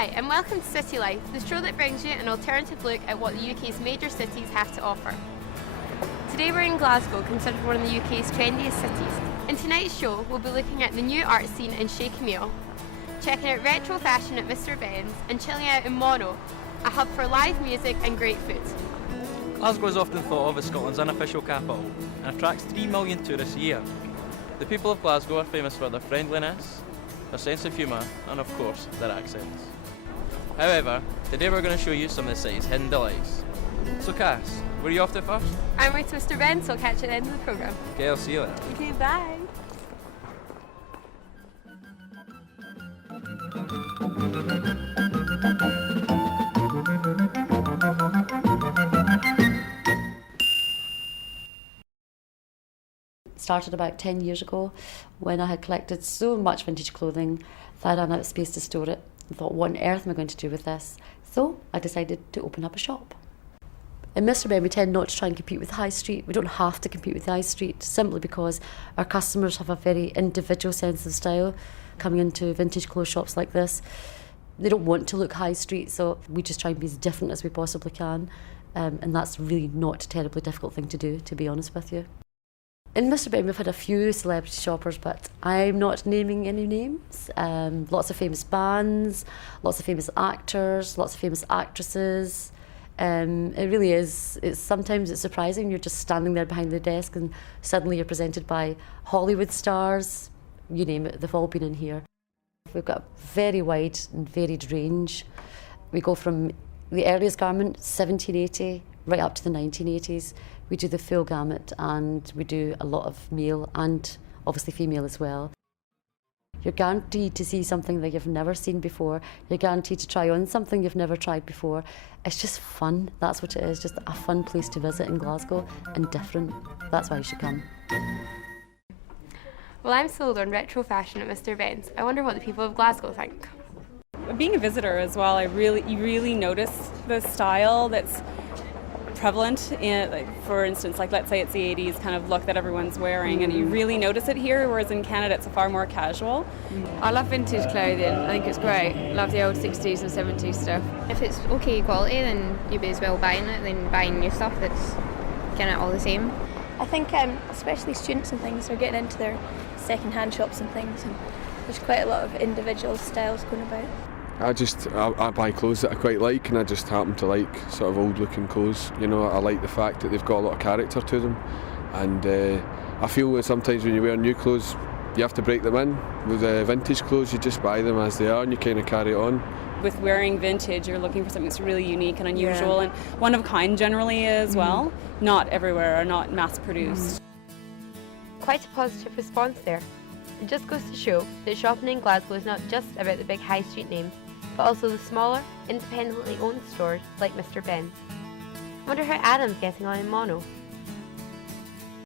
Hi and welcome to City Life, the show that brings you an alternative look at what the UK's major cities have to offer. Today we're in Glasgow, considered one of the UK's trendiest cities. In tonight's show we'll be looking at the new art scene in Chez Camille, checking out retro fashion at Mr Ben's and chilling out in Mono, a hub for live music and great food. Glasgow is often thought of as Scotland's unofficial capital and attracts 3 million tourists a year. The people of Glasgow are famous for their friendliness, their sense of humour and, of course, their accents. However, today we're going to show you some of the city's hidden delights. So Cass, where are you off to first? I'm with Mr Ben's, so I'll catch you at the end of the programme. Okay, I'll see you later. Okay, bye. Started about 10 years ago when I had collected so much vintage clothing that I ran out of space to store it and thought, what on earth am I going to do with this? So I decided to open up a shop. In Mr Ben we tend not to try and compete with the high street. We don't have to compete with the high street simply because our customers have a very individual sense of style. Coming into vintage clothes shops like this, they don't want to look high street, so we just try and be as different as we possibly can, and that's really not a terribly difficult thing to do, to be honest with you. In Mr Ben we've had a few celebrity shoppers, but I'm not naming any names. Lots of famous bands, lots of famous actors, lots of famous actresses. It really is. Sometimes it's surprising. You're just standing there behind the desk and suddenly you're presented by Hollywood stars. You name it, they've all been in here. We've got a very wide and varied range. We go from the earliest garment, 1780, right up to the 1980s. We do the full gamut, and we do a lot of male and obviously female as well. You're guaranteed to see something that you've never seen before. You're guaranteed to try on something you've never tried before. It's just fun. That's what it is, just a fun place to visit in Glasgow and different. That's why you should come. Well, I'm sold on retro fashion at Mr Ben's. I wonder what the people of Glasgow think. Being a visitor as well, you really notice the style that's prevalent in, like, for instance, like let's say it's the 80s kind of look that everyone's wearing, and you really notice it here, whereas in Canada it's far more casual. I love vintage clothing. I think it's great. Love the old 60s and 70s stuff. If it's okay quality, then you'd be as well buying it than buying new stuff that's kind of all the same. I think especially students and things are getting into their second-hand shops and things, and there's quite a lot of individual styles going about. I buy clothes that I quite like, and I just happen to like sort of old looking clothes. You know, I like the fact that they've got a lot of character to them, and I feel that sometimes when you wear new clothes you have to break them in. With vintage clothes you just buy them as they are and you kind of carry it on. With wearing vintage, you're looking for something that's really unique and unusual, and one of a kind generally as well. Not everywhere, or not mass produced. Quite a positive response there. It just goes to show that shopping in Glasgow is not just about the big high street names, but also the smaller, independently owned stores like Mr Ben's. I wonder how Adam's getting on in Mono.